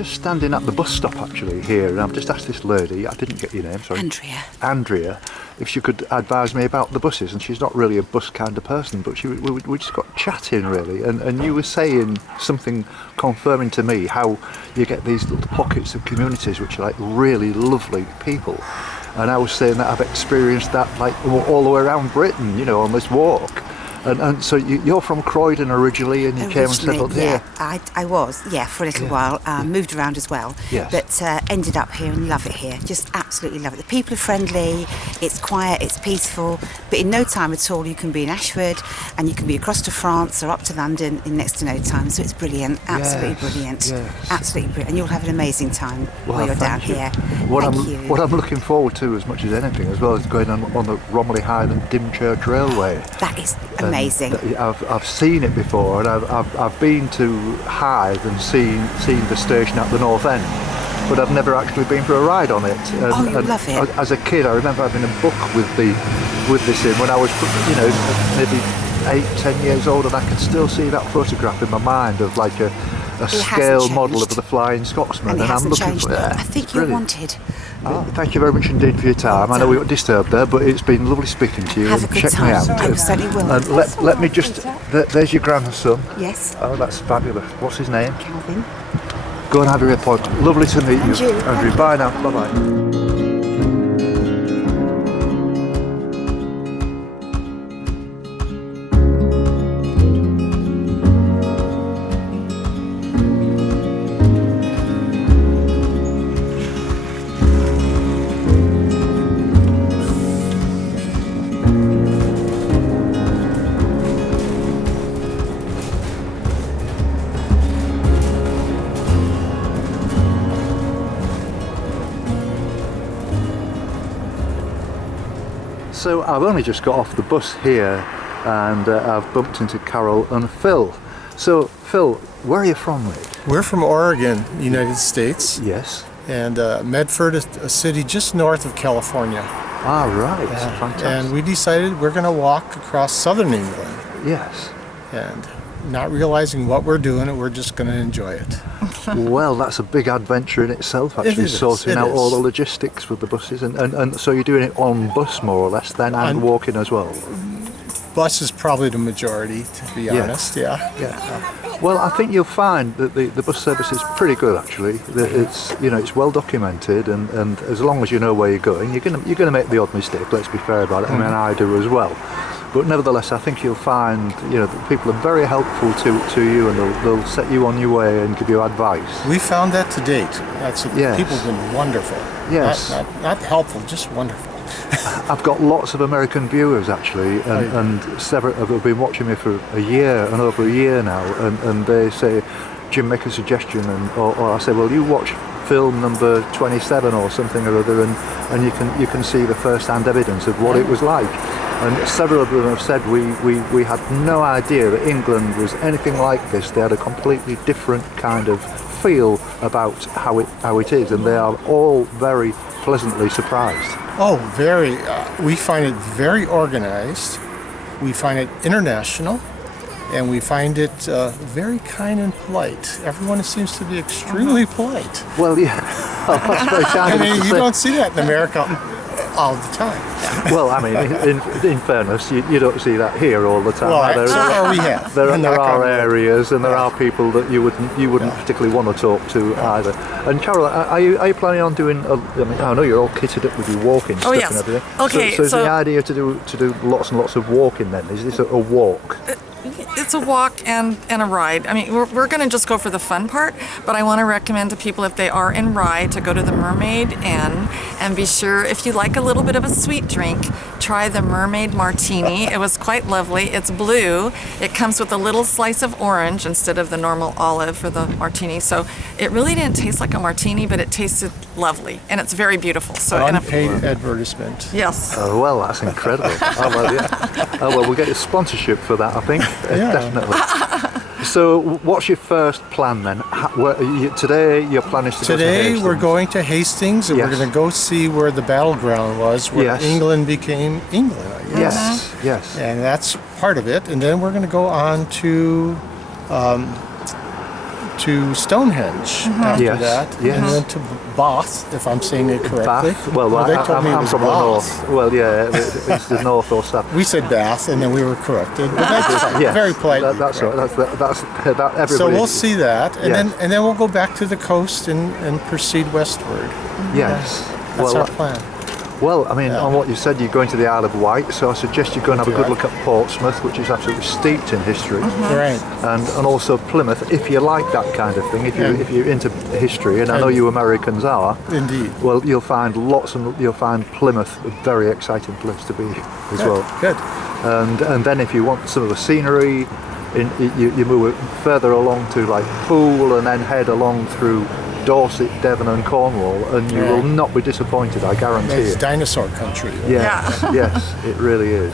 just standing at the bus stop actually here, and I've just asked this lady, I didn't get your name, sorry. Andrea, if she could advise me about the buses, and she's not really a bus kind of person, but we just got chatting really, and you were saying something confirming to me how you get these little pockets of communities which are like really lovely people, and I was saying that I've experienced that like all the way around Britain, you know, on this walk. And so you're from Croydon originally, and you came and settled here? I was, for a little while. Moved around as well, but ended up here and love it here. Just absolutely love it. The people are friendly, it's quiet, it's peaceful, but in no time at all you can be in Ashford and you can be across to France or up to London in next to no time. So it's brilliant, absolutely brilliant, absolutely brilliant. And you'll have an amazing time while you're down here. What I'm looking forward to as much as anything, as well as going on the Romiley Highland Dymchurch Railway. That is amazing. I've seen it before, and I've been to Hythe and seen the station at the North End, but I've never actually been for a ride on it. And, you love it. As a kid, I remember having a book with this in when I was, you know, maybe 8-10 years old, and I can still see that photograph in my mind of like a scale model of the Flying Scotsman, and I'm looking for it. I think you're wanted. Thank you very much indeed for your time. I know we got disturbed there, but it's been lovely speaking to you. Have a good check time. me out. I certainly will. And let me just. There's your grandson. Yes. Oh, that's fabulous. What's his name? Calvin. Go and have your appointment. Lovely to meet you. Andrew. Bye now. Bye bye. So I've only just got off the bus here, and I've bumped into Carol and Phil. So Phil, where are you from, Lydd? We're from Oregon, United States. Yes. And Medford is a city just north of California. Ah, right. Fantastic. And we decided we're going to walk across southern England. Yes. And not realizing what we're doing, and we're just going to enjoy it. Well, that's a big adventure in itself, actually, sorting out all the logistics with the buses. And so you're doing it on bus, more or less, then, and walking as well? Bus is probably the majority, to be honest, Well, I think you'll find that the bus service is pretty good, actually. That it's well documented, and as long as you know where you're going, you're gonna make the odd mistake. Let's be fair about it. I mean, I do as well. But nevertheless, I think you'll find that people are very helpful to you, and they'll set you on your way and give you advice. We found that to date. People have been wonderful. Yes. Not helpful, just wonderful. I've got lots of American viewers actually, and several have been watching me for a year and over a year now, and they say, Jim, make a suggestion, or I say, well, you watch film number 27 or something or other, and you can see the first-hand evidence of what it was like. And several of them have said we had no idea that England was anything like this. They had a completely different kind of feel about how it is, and they are all very pleasantly surprised. Oh, very. We find it very organized. We find it international, and we find it very kind and polite. Everyone seems to be extremely polite. Well, yeah. Oh, that's very kind. I mean, you don't see that in America all the time. Well, I mean, in fairness, you don't see that here all the time. Well, we have. There are areas, and there are people that you wouldn't particularly want to talk to either. And Carol, are you planning on doing? I know you're all kitted up with your walking stuff and everything. Okay. So is the idea to do lots and lots of walking then? Is this a walk? It's a walk and a ride. I mean, we're going to just go for the fun part, but I want to recommend to people, if they are in Rye, to go to the Mermaid Inn, and be sure, if you like a little bit of a sweet drink, try the Mermaid Martini. It was quite lovely. It's blue. It comes with a little slice of orange instead of the normal olive for the martini. So it really didn't taste like a martini, but it tasted lovely, and it's very beautiful. So unpaid advertisement. Yes. Oh, well, that's incredible. We'll get a sponsorship for that, I think. Definitely. So, what's your first plan then? Today, your plan is to go to Hastings? Today, we're going to Hastings, and we're going to go see where the battleground was, where England became England, I guess. Yes. And that's part of it. And then we're going to go on to to Stonehenge after Yes, that, yes. and then to Bath, if I'm saying it correctly. Bath. Well, they told me it I'm was from the Bath. north. Well, yeah, it's the north or south. We said Bath, and then we were corrected. But that's Yes, very polite. that's right. That's everybody. So we'll see that, and Yes. then we'll go back to the coast and proceed westward. Yes. That's our plan. Well, I mean, on what you said, you're going to the Isle of Wight, so I suggest you go and have a good look at Portsmouth, which is absolutely steeped in history, Right. and also Plymouth, if you like that kind of thing, if you're into history, and I know you Americans are. Indeed. Well, you'll find you'll find Plymouth a very exciting place to be as well. Good. And then if you want some of the scenery, you move further along to like Poole, and then head along through Dorset, Devon and Cornwall, and you will not be disappointed, I guarantee It's it. dinosaur country. Yes, yes, it really is.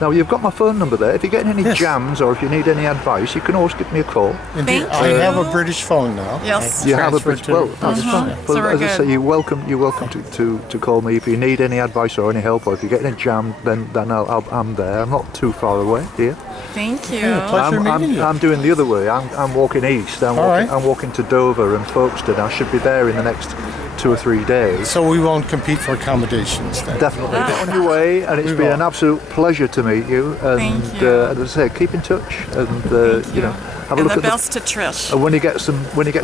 Now, you've got my phone number there. If you get any Yes. jams or if you need any advice, you can always give me a call. Indeed. Thank I you. have a British phone now. Yes. You have a Transferred British to British phone. So we're as I good. say, you're welcome to call me if you need any advice or any help, or if you get any jam, then I'm there. I'm not too far away here. Thank you. Yeah, pleasure meeting you. I'm doing the other way. I'm walking east. All right. I'm walking to Dover and Folkestone. I should be there in the next 2 or 3 days. So we won't compete for accommodations then. Definitely get on your way, and it's been an absolute pleasure to meet you. And Thank you. as I say, keep in touch, and you know, have a And look the at best to Trish. And when you get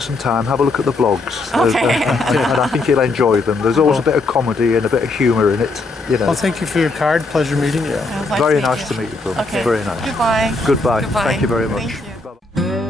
some time, have a look at the blogs. Okay. And I think you'll enjoy them. There's always a bit of comedy and a bit of humour in it. You know, Well, thank you for your card. Pleasure meeting you. It was nice very meet nice you. to meet you, Phil. Okay. Very nice. Goodbye. Goodbye. Goodbye. Thank you very much. Thank you. Bye-bye.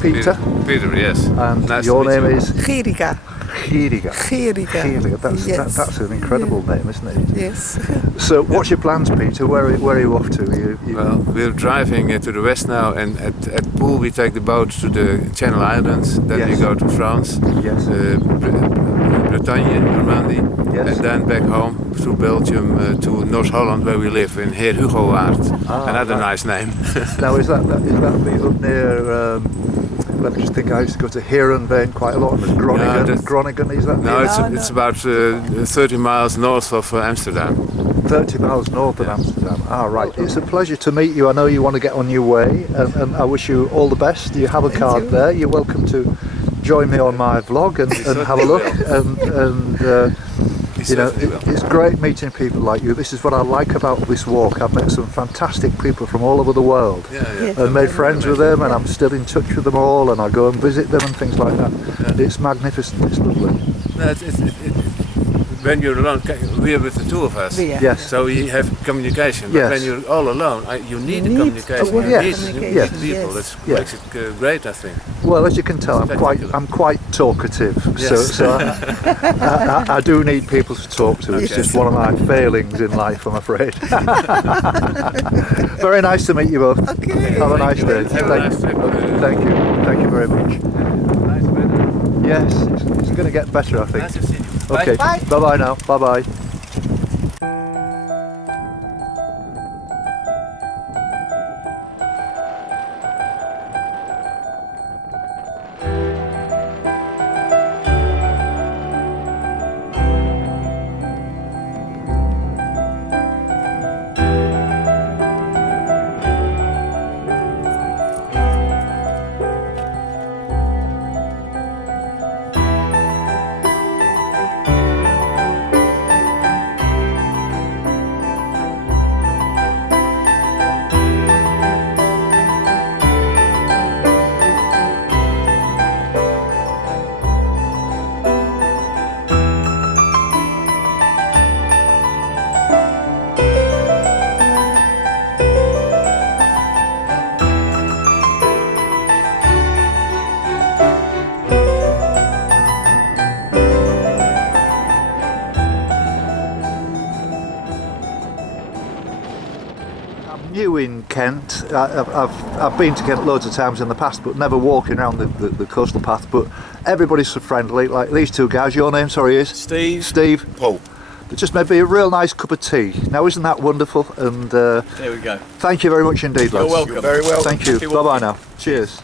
Peter. Peter, yes. And Nice your to meet name you. is Geriga. Geriga. Geriga. Geriga. Yes. That's an incredible name, isn't it? Yes. So, what's your plans, Peter? Where are you off to? Well, we're driving to the west now, and at Poole we take the boat to the Channel Islands. Then we Yes. go to France, Yes. Bretagne, Normandy, Yes. and then back home through Belgium to North Holland, where we live in Heer Hugowaard. Another right. nice name. Now, is that be up near? Let me just think. I used to go to Heerenveen quite a lot, and Groningen. that's- Groningen, is that? No, near? it's about 30 miles north of Amsterdam. 30 miles north of Amsterdam. Ah, right. It's a pleasure to meet you. I know you want to get on your way, and I wish you all the best. You have a card there. You're welcome to join me on my vlog and have a look. You know, it's great meeting people like you. This is what I like about this walk. I've met some fantastic people from all over the world, and made friends with them, and I'm still in touch with them all, and I go and visit them and things like that. It's magnificent. It's lovely. No, when you're alone, we're with the two of us. Yes. So you have communication. But when you're all alone, you need the communication. Well, you need people. That makes it great, I think. Well, as you can tell, I'm quite talkative. Yes. So I do need people to talk to. It's just one of my failings in life, I'm afraid. Very nice to meet you both. Okay. Have a nice day. Thank you. Thank you very much. Nice weather. Yes, it's going to get better, I think. Nice to see you. Okay. Bye. Bye-bye now. Bye-bye. New in Kent. I've been to Kent loads of times in the past, but never walking around the coastal path. But everybody's so friendly. Like these two guys. Your name, sorry, is Steve. Paul. They just made me a real nice cup of tea. Now, isn't that wonderful? And there we go. Thank you very much indeed, lads. You're welcome. You're very welcome. Thank you. Bye bye now. Cheers.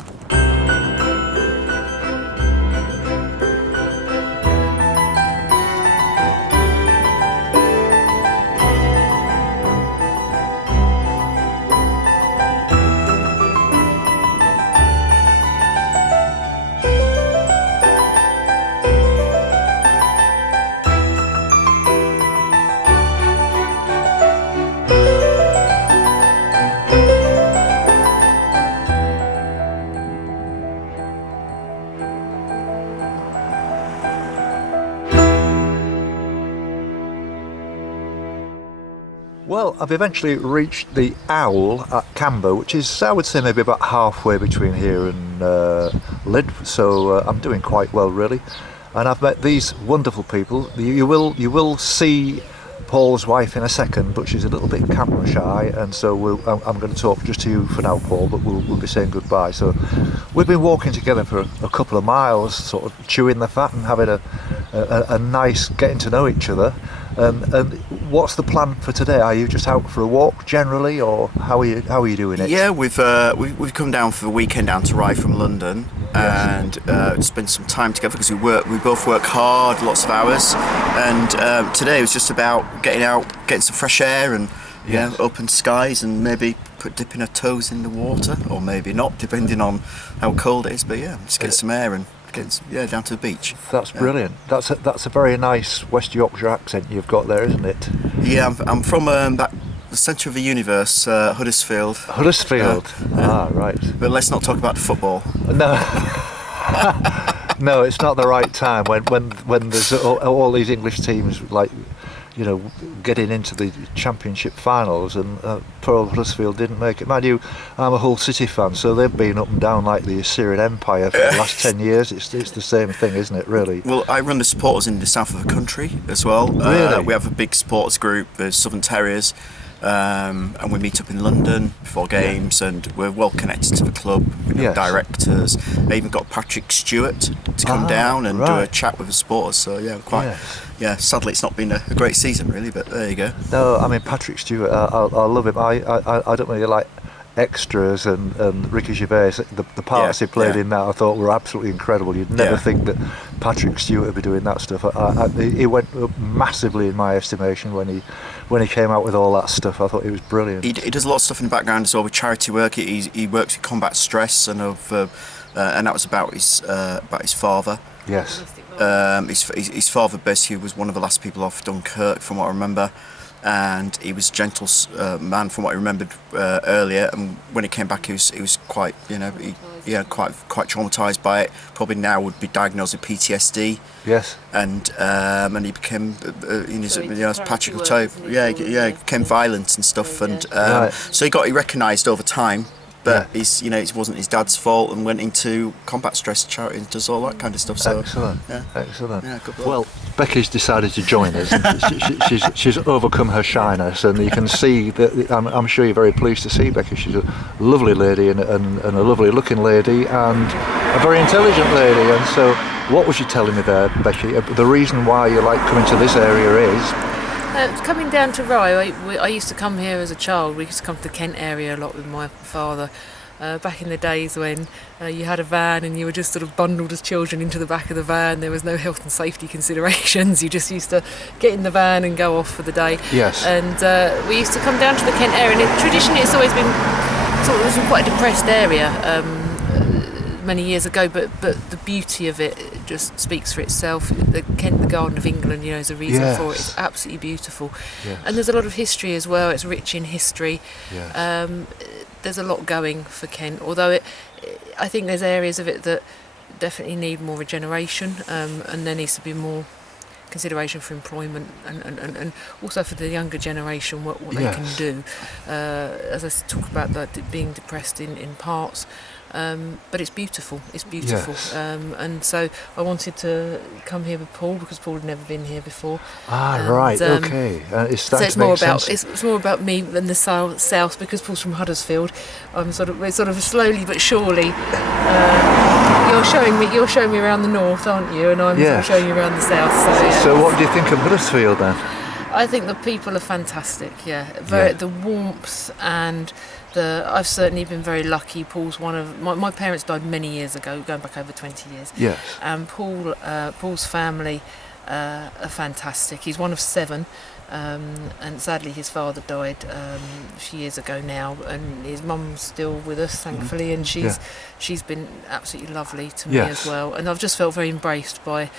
Well, I've eventually reached the Owl at Camber, which is, I would say, maybe about halfway between here and Lydd, so I'm doing quite well, really. And I've met these wonderful people. You will see Paul's wife in a second, but she's a little bit camera shy, and so I'm going to talk just to you for now, Paul, but we'll be saying goodbye. So we've been walking together for a couple of miles, sort of chewing the fat and having a nice getting to know each other. And what's the plan for today? Are you just out for a walk generally, or how are you doing it? Yeah, we've come down for the weekend down to Rye from London, and spend some time together because we both work hard, lots of hours, and today was just about getting out, getting some fresh air, and open skies, and maybe dipping our toes in the water, or maybe not, depending on how cold it is. But just getting some air and down to the beach. That's brilliant. That's a very nice West Yorkshire accent you've got there, isn't it? Yeah, I'm from the centre of the universe, Huddersfield. Huddersfield. Right. But let's not talk about the football. No. No, it's not the right time when there's all these English teams, like, you know, getting into the championship finals, and poor old Huddersfield didn't make it. Mind you, I'm a Hull City fan, so they've been up and down like the Assyrian Empire for the last 10 years. It's the same thing, isn't it, really? Well, I run the supporters in the south of the country as well. Really? We have a big supporters group, the Southern Terriers, and we meet up in London before games, and we're well connected to the club. We have directors. I even got Patrick Stewart to come down and do a chat with the supporters. So sadly it's not been a great season really, but there you go. No, I mean, Patrick Stewart, I love him. I don't really like extras and Ricky Gervais, the parts he played in that, I thought were absolutely incredible. You'd never think that Patrick Stewart would be doing that stuff. He went up massively in my estimation when he came out with all that stuff. I thought it was brilliant. He does a lot of stuff in the background as well with charity work. He works with combat stress and that was about his father. Yes. His father basically was one of the last people off Dunkirk, from what I remember, and he was a gentle man, from what I remembered earlier. And when he came back, he was quite, quite traumatised by it. Probably now would be diagnosed with PTSD. Yes. And he became, as Patrick will tell you, he became violent and stuff, and so he recognised over time. But it wasn't his dad's fault, and went into combat stress charity and does all that kind of stuff. So excellent. Yeah, good work. Well, Becky's decided to join us. And she's overcome her shyness, and you can see that. I'm sure you're very pleased to see Becky. She's a lovely lady and a lovely looking lady and a very intelligent lady. And so, what was you telling me there, Becky? The reason why you like coming to this area is. Coming down to Rye, I used to come here as a child. We used to come to the Kent area a lot with my father. Back in the days when you had a van and you were just sort of bundled as children into the back of the van. There was no health and safety considerations. You just used to get in the van and go off for the day. Yes. And we used to come down to the Kent area, and traditionally it's always been it was quite a depressed area many years ago, but the beauty of it just speaks for itself. The Kent, the Garden of England, is a reason for it. It's absolutely beautiful. Yes. And there's a lot of history as well. It's rich in history. Yes. There's a lot going for Kent, although I think there's areas of it that definitely need more regeneration, and there needs to be more consideration for employment and also for the younger generation what they can do. As I talk about that being depressed in parts. But it's beautiful. Yes. And so I wanted to come here with Paul because Paul had never been here before. Right, okay. So it's more about me than the south because Paul's from Huddersfield. We're sort of slowly but surely. You're showing me around the north, aren't you? And I'm sort of showing you around the south. So what do you think of Huddersfield then? I think the people are fantastic. The warmth and. I've certainly been very lucky. Paul's one of my parents died many years ago, going back over 20 years. Yes. And Paul's family are fantastic. He's one of 7, and sadly his father died a few years ago now. And his mum's still with us, thankfully, and she's been absolutely lovely to me as well. And I've just felt very embraced by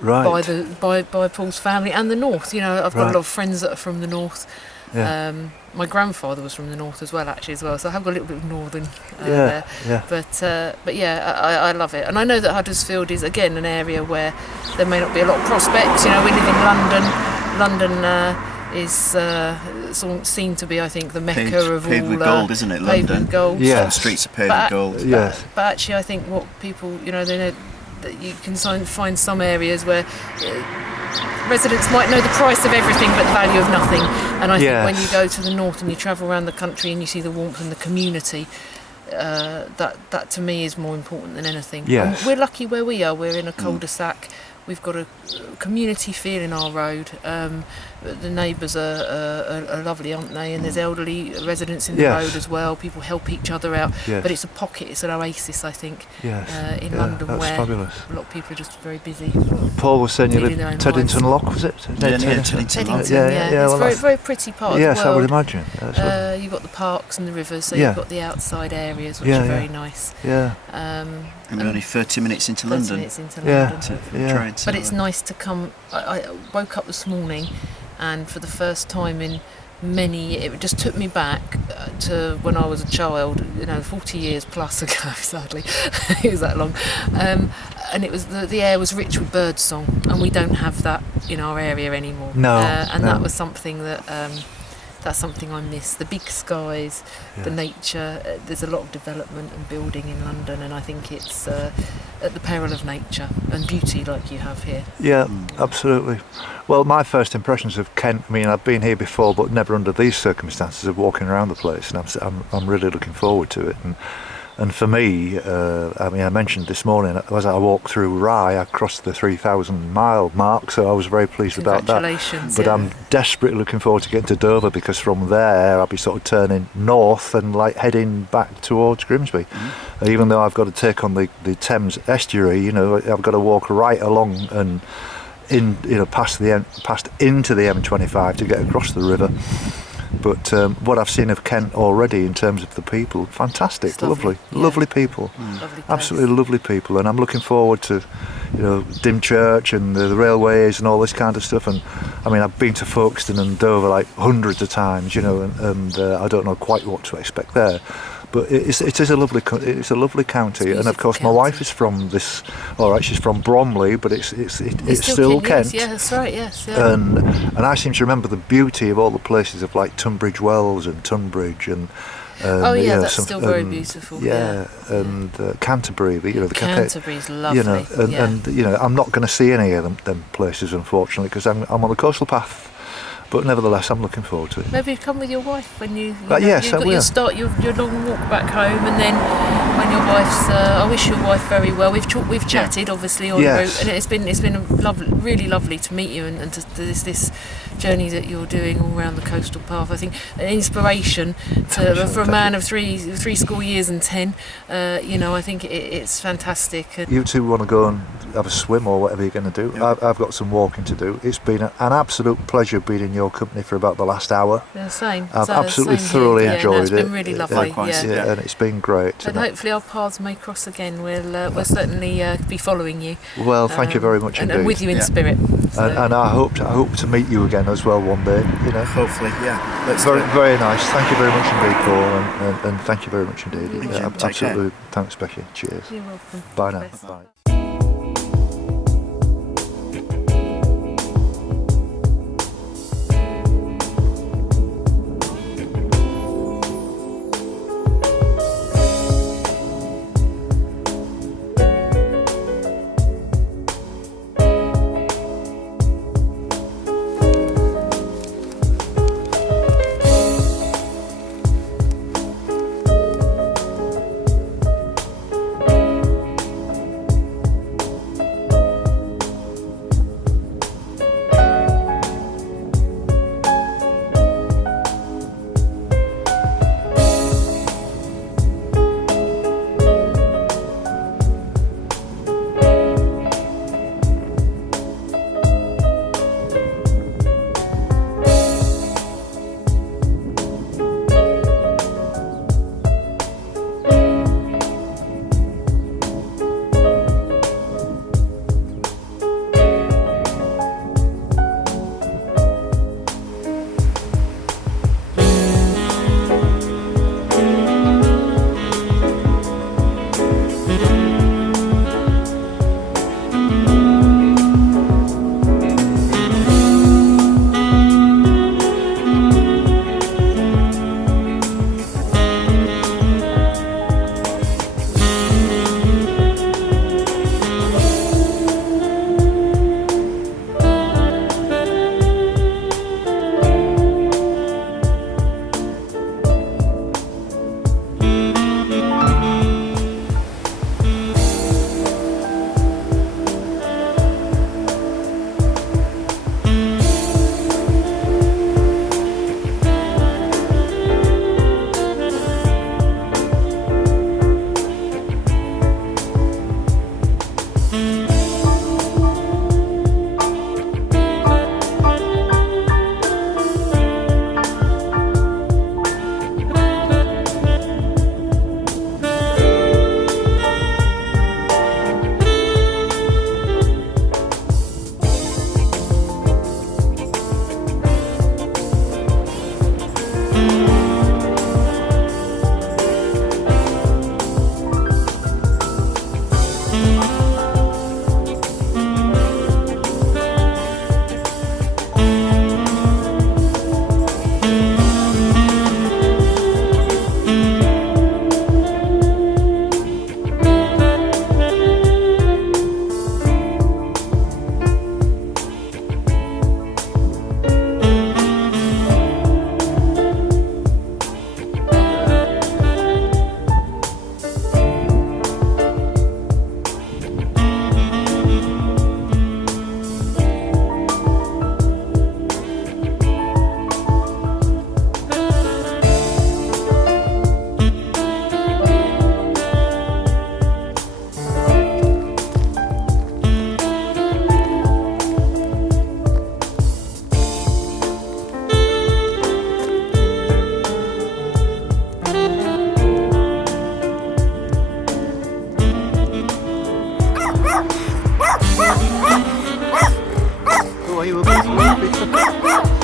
Paul's family and the north. I've got a lot of friends that are from the north. Yeah. My grandfather was from the north as well, so I have got a little bit of northern there. Yeah. But I love it, and I know that Huddersfield is again an area where there may not be a lot of prospects. We live in London. London is seen to be, I think, the mecca of all. Paved with gold, isn't it? Paved London. With gold. Yeah. The streets are paved with gold. Yes. But actually, I think what people, they know that you can find some areas where. Residents might know the price of everything but the value of nothing, and I think when you go to the north and you travel around the country and you see the warmth and the community, that to me is more important than anything. Yes. And we're lucky where we are. We're in a cul-de-sac. We've got a community feel in our road. The neighbours are lovely, aren't they? And there's elderly residents in the road as well. People help each other out. Yes. But it's a pocket, it's an oasis, I think, in London, where fabulous. A lot of people are just very busy. Paul was saying you live Teddington Lock, was it? Teddington, it's a very pretty part of the world. Yes, I would imagine. You've got the parks and the rivers, so you've got the outside areas, which are very nice. Yeah. And we're only 30 minutes into 30 London. Minutes into London. Train, but it's nice to come. I woke up this morning, and for the first time in it just took me back to when I was a child, 40 years plus ago, sadly. It was that long. And it was the air was rich with bird song, and we don't have that in our area anymore. That was something that that's something I miss. The big skies, the nature. There's a lot of development and building in London, and I think it's at the peril of nature and beauty like you have here. Yeah, absolutely. Well, my first impressions of Kent, I've been here before, but never under these circumstances of walking around the place, and I'm really looking forward to it. And for me, I mentioned this morning, as I walked through Rye, I crossed the 3,000 mile mark, so I was very pleased about that. Congratulations. But I'm desperately looking forward to getting to Dover, because from there I'll be sort of turning north and like heading back towards Grimsby. Even though I've got to take on the Thames estuary, I've got to walk right along and past into the M25 to get across the river. But what I've seen of Kent already in terms of the people, fantastic, It's lovely. lovely people, Lovely place. absolutely lovely people, and I'm looking forward to, Dymchurch and the railways and all this kind of stuff. And I mean, I've been to Folkestone and Dover like hundreds of times, and I don't know quite what to expect there. But it is a lovely county, and of course my wife is from this. All right, she's from Bromley, but it's still Kent. Yes, yeah, that's right. Yes, yeah. And I seem to remember the beauty of all the places of like Tunbridge Wells and Tunbridge and. That's still very beautiful. Yeah, and Canterbury, the Canterbury's lovely. And I'm not going to see any of them places, unfortunately, because I'm on the coastal path. But nevertheless, I'm looking forward to it. Maybe you come with your wife when you yes, I will. You'll start your long walk back home, and then when your wife's. I wish your wife very well. We've chatted obviously on Yes. route, and it's been really lovely to meet you, and to this journey that you're doing all around the coastal path. I think an inspiration for a man of three school years and 10. I think it's fantastic. You two want to go and have a swim or whatever you're going to do. Yeah. I've got some walking to do. It's been an absolute pleasure being in your company for about the last hour. Yeah, same. I've So- absolutely same thoroughly here. enjoyed It's it. been really lovely. Likewise, Yeah. And it's been great. And hopefully our paths may cross again. We'll certainly be following you. Well, thank you very much and indeed. with you in Yeah. spirit. So. And I hope to meet you again as well one day. Hopefully, yeah. Let's do Very, it. very nice. Thank you very much indeed, Paul, and thank you very much indeed. Thank you. Yeah, Take care. absolutely. Thanks, Becky. Cheers. You're welcome. Bye now. Best. Bye. Oh, are you a bit?